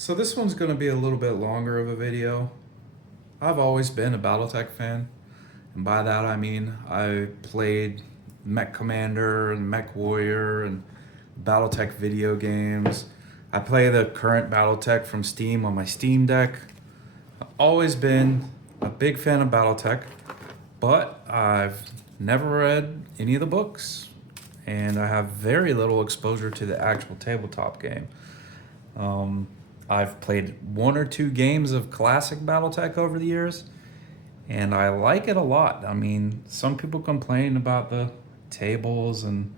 So this one's going to be a little bit longer of a video. I've always been a BattleTech fan, and by that I mean I played Mech Commander and Mech Warrior and BattleTech video games. I play the current BattleTech from Steam on my Steam Deck. I've always been a big fan of BattleTech, but I've never read any of the books, and I have very little exposure to the actual tabletop game. I've played one or two games of classic BattleTech over the years, and I like it a lot. I mean, some people complain about the tables and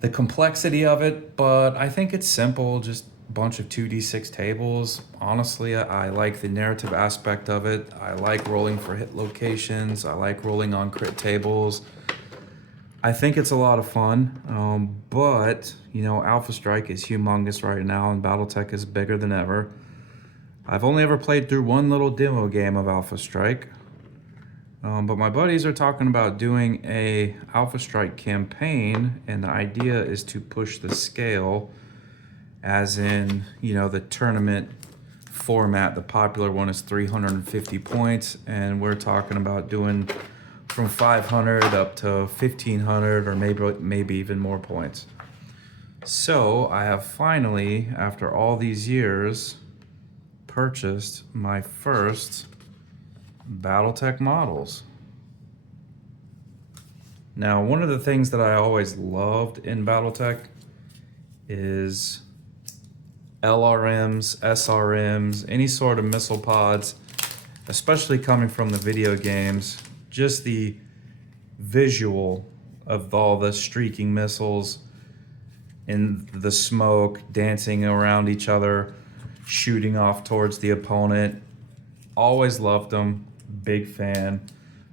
the complexity of it, but I think it's simple, just a bunch of 2d6 tables. Honestly, I like the narrative aspect of it. I like rolling for hit locations. I like rolling on crit tables. I think it's a lot of fun, but, you know, Alpha Strike is humongous right now, and BattleTech is bigger than ever. I've only ever played through one little demo game of Alpha Strike, but my buddies are talking about doing a Alpha Strike campaign, and the idea is to push the scale, as in, you know, the tournament format. The popular one is 350 points, and we're talking about doing from 500 up to 1500 or maybe even more points. So I have finally, after all these years, purchased my first BattleTech models. Now, one of the things that I always loved in BattleTech is LRMs, SRMs, any sort of missile pods, especially coming from the video games. Just the visual of all the streaking missiles in the smoke, dancing around each other, shooting off towards the opponent. Always loved them, big fan.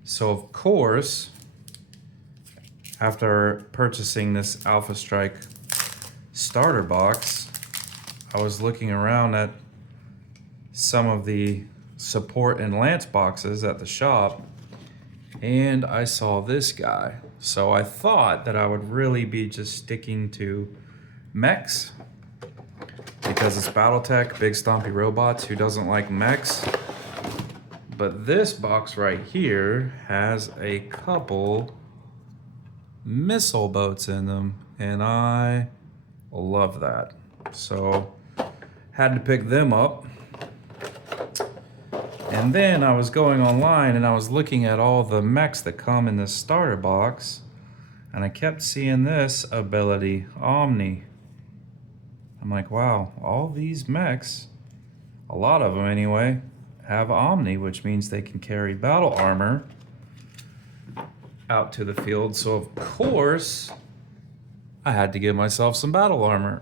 So of course, after purchasing this Alpha Strike starter box, I was looking around at some of the support and lance boxes at the shop, and I saw this guy. So I thought that I would really be just sticking to mechs, because it's BattleTech, big stompy robots. Who doesn't like mechs? But this box right here has a couple missile boats in them, and I love that. So had to pick them up. And then I was going online and I was looking at all the mechs that come in this starter box, and I kept seeing this ability, Omni. I'm like, wow, all these mechs, a lot of them anyway, have Omni, which means they can carry battle armor out to the field. So of course, I had to give myself some battle armor,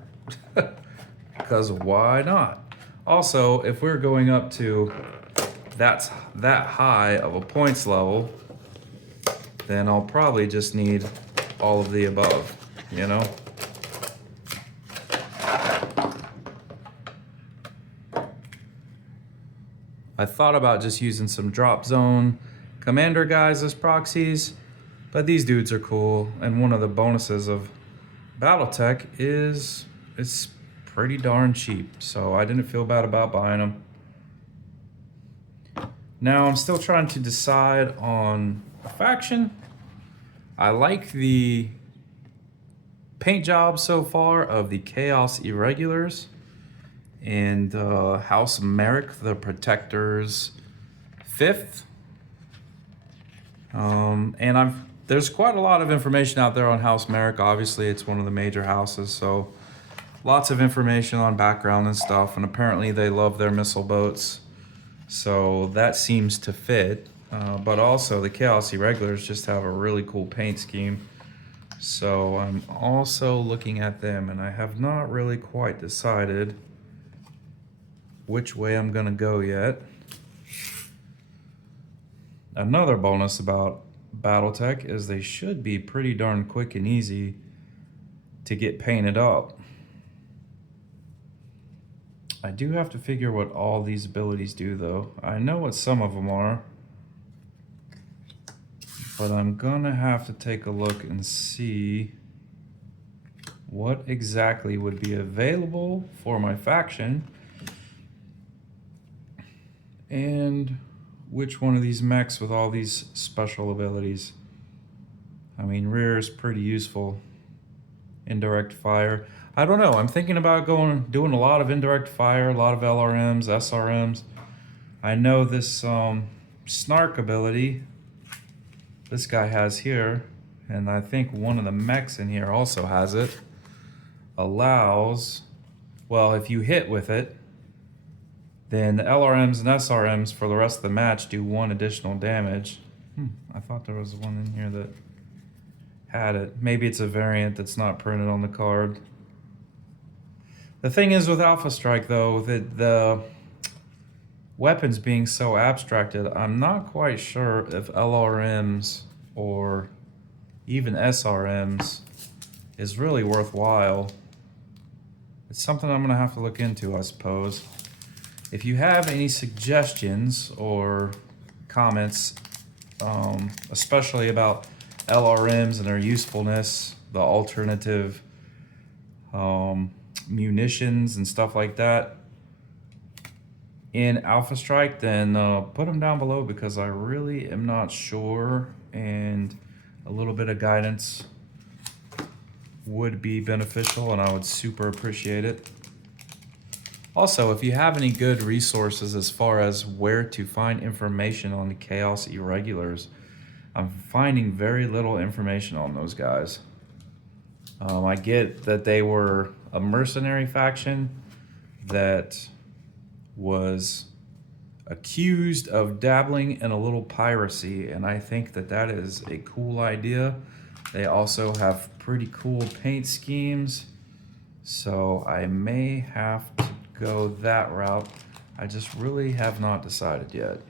because why not? Also, if we're going up to that high of a points level, then I'll probably just need all of the above, you know? I thought about just using some drop zone commander guys as proxies, but these dudes are cool, and one of the bonuses of BattleTech is it's pretty darn cheap, so I didn't feel bad about buying them. Now I'm still trying to decide on a faction. I like the paint job so far of the Chaos Irregulars and House Marik, the Protectors 5th. There's quite a lot of information out there on House Marik. Obviously, it's one of the major houses, so lots of information on background and stuff, and apparently they love their missile boats. So that seems to fit, but also the Chaos Irregulars just have a really cool paint scheme. So I'm also looking at them, and I have not really quite decided which way I'm gonna go yet. Another bonus about BattleTech is they should be pretty darn quick and easy to get painted up. I do have to figure what all these abilities do, though. I know what some of them are, but I'm gonna have to take a look and see what exactly would be available for my faction And which one of these mechs with all these special abilities? I mean, rear is pretty useful. Indirect fire. I don't know. I'm thinking about doing a lot of indirect fire, a lot of LRMs, SRMs. I know this snark ability this guy has here, and I think one of the mechs in here also has it. Allows, well, if you hit with it, then the LRMs and SRMs for the rest of the match do 1 additional damage. I thought there was one in here that had it. Maybe it's a variant that's not printed on the card. The thing is with Alpha Strike though, that the weapons being so abstracted, I'm not quite sure if LRMs or even SRMs is really worthwhile. It's something I'm gonna have to look into, I suppose. If you have any suggestions or comments, especially about LRMs and their usefulness, the alternative munitions and stuff like that in Alpha Strike, then put them down below, because I really am not sure, and a little bit of guidance would be beneficial and I would super appreciate it. Also, if you have any good resources as far as where to find information on the Chaos Irregulars, I'm finding very little information on those guys. I get that they were a mercenary faction that was accused of dabbling in a little piracy, and I think that that is a cool idea. They also have pretty cool paint schemes, so I may have to go that route. I just really have not decided yet.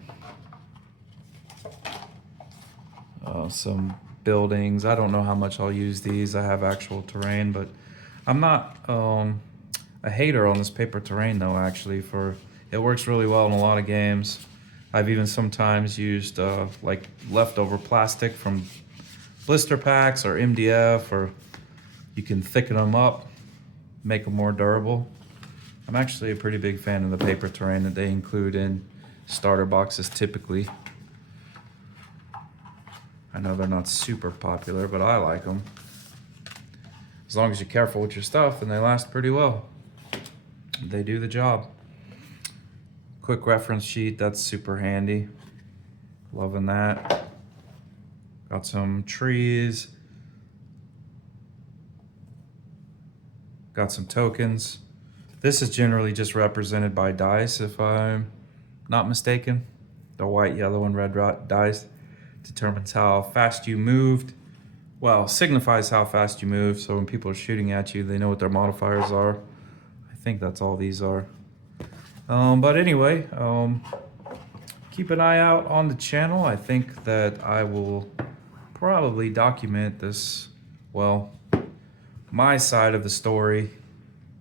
Some buildings. I don't know how much I'll use these. I have actual terrain, but I'm not a hater on this paper terrain though, actually. It works really well in a lot of games. I've even sometimes used like leftover plastic from blister packs or MDF, or you can thicken them up, make them more durable. I'm actually a pretty big fan of the paper terrain that they include in starter boxes typically. I know they're not super popular, but I like them. As long as you're careful with your stuff, and they last pretty well. They do the job. Quick reference sheet, that's super handy. Loving that. Got some trees. Got some tokens. This is generally just represented by dice, if I'm not mistaken. The white, yellow, and red dice determines how fast you moved. Well, signifies how fast you move, so when people are shooting at you, they know what their modifiers are. I think that's all these are. But anyway, keep an eye out on the channel. I think that I will probably document this, well, my side of the story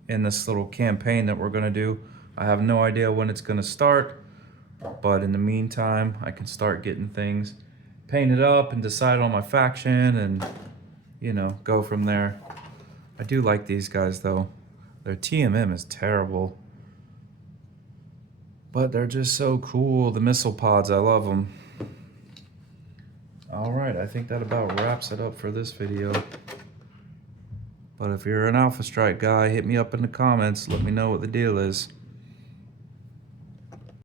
in this little campaign that we're gonna do. I have no idea when it's gonna start, but in the meantime, I can start getting things painted up and decide on my faction and, you know, go from there. I do like these guys though. Their TMM is terrible, but they're just so cool. The missile pods, I love them. All right, I think that about wraps it up for this video. But if you're an Alpha Strike guy, hit me up in the comments. Let me know what the deal is.